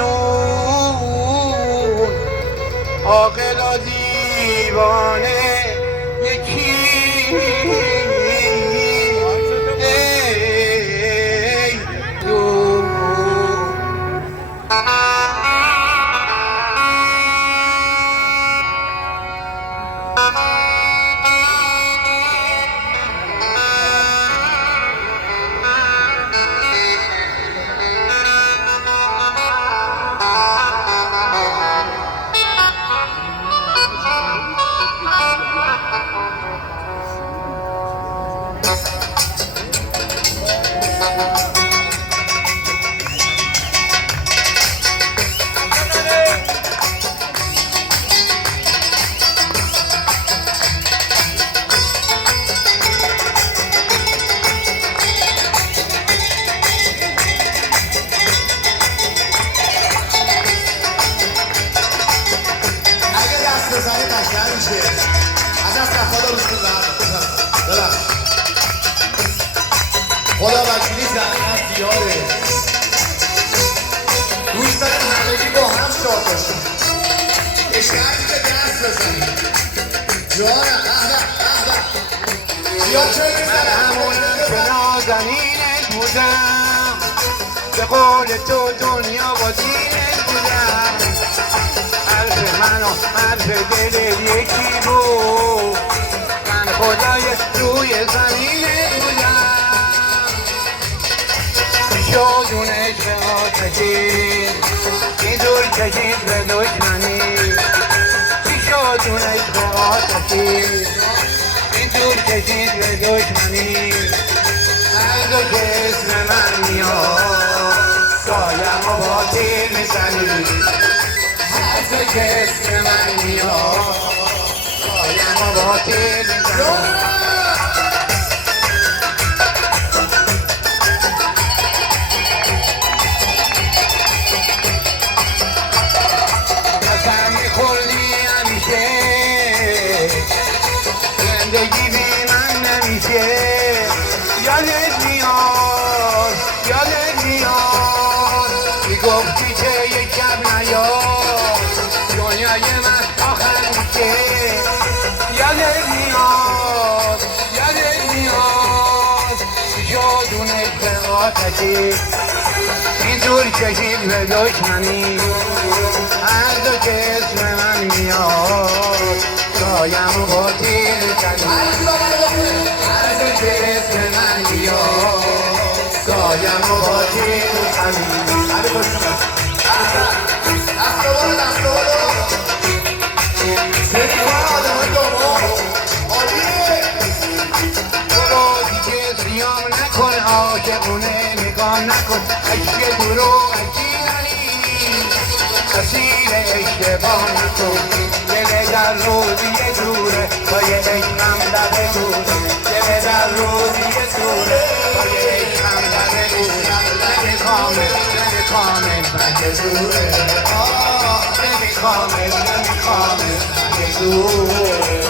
قانون، عاقل و دیوانه یکی. ای دو خدا وکیلی زحمت زیاده. دوست داریم همگی با هم شاد باشیم. اشترکی به دست بزنیم. جانم یا چه من همون که نازنینت بودم، به قول تو دنیا با دینت بودم. حرف من و حرف دل یکی بود، من خدای روی زمینت بودم. شادون عشق آتشین اینجور کشید به دشمنی. چی شادون عشق آتشین اینجور کشید به دشمنی. هر دو که اسم من میاد سایم و باطل میزنی. هر دو که اسم من میاد سایم و باطل میزنی. زندگی بی من نمیشه. یادت میاد یادت میاد میگفتی که یک شب نیاد دنیای من آخر میشه. یادت میاد یادت میاد شادونه به آتشی اینجور کشید به دشمنی. هر دو که اسم من میاد سایم و باطل زنی. هر دو که اسم من میاد سایم و باطل زنی. برو دیگه سیام نکن، عاشقونه نگاه نکن. عشق دروغکی ننی، اسیر اشتباه نکن. دل در روزی دوره با یه عشقم لب دوره. دل در روزی دوره با یه عشقم لب دوره. نمیخوامه نمیخوامه بگه دوره. نمیخوامه نمیخوامه بگه دوره.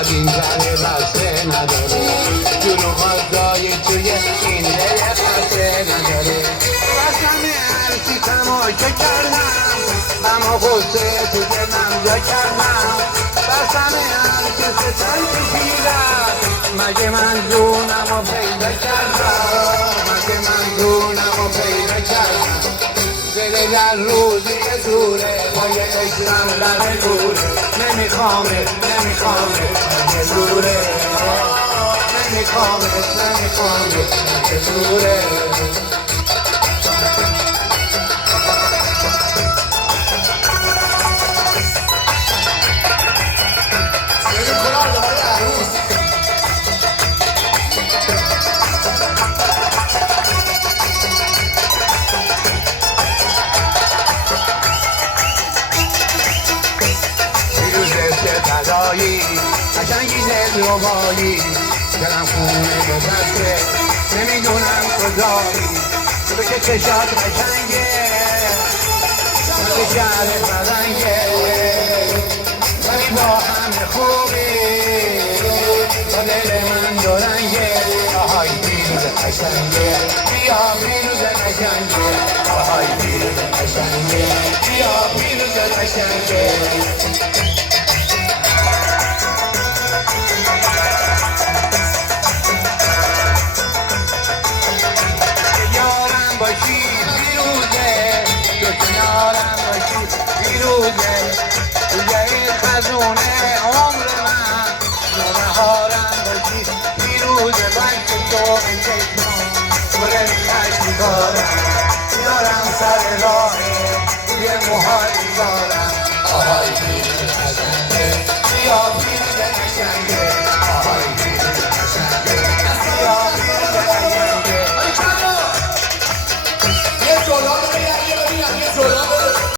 این زنه بسته نداره، جنو غذای توی این دل خسته نداره. قسم هرچی تماشا کردم، اما غصه تو دلم جا کردم. قسم هرچی ستن کشیدم، مگه من جونمو پیدا کردم. مگه من جونمو پیدا کردم. دل در روزی دوره با یه عشقم لب دوره. نمیخوامه نمیخوامه بگه دوره. نمیخوامه نمیخوامه بگه دوره. قشنگی دل ربایی دلم خونه گذشته نمیدونم کجایی تو که چشات قشنگه تو شهر فرنگه ولی با همه خوبی با دل من دورنگه آهای پیروز قشنگه بیا پیروز قشنگه آهای پیروز قشنگه بیا پیروز قشنگه یارم باشی پیروزه تو کنارم باشی پیروزه توی این خزونه عمر من نوبهارم باشی پیروزه بلکه تو این چشمان گل خشمگارم یارم سر راهه توی موهای دارم آهای پیروز قشنگه بیا پیروز قشنگه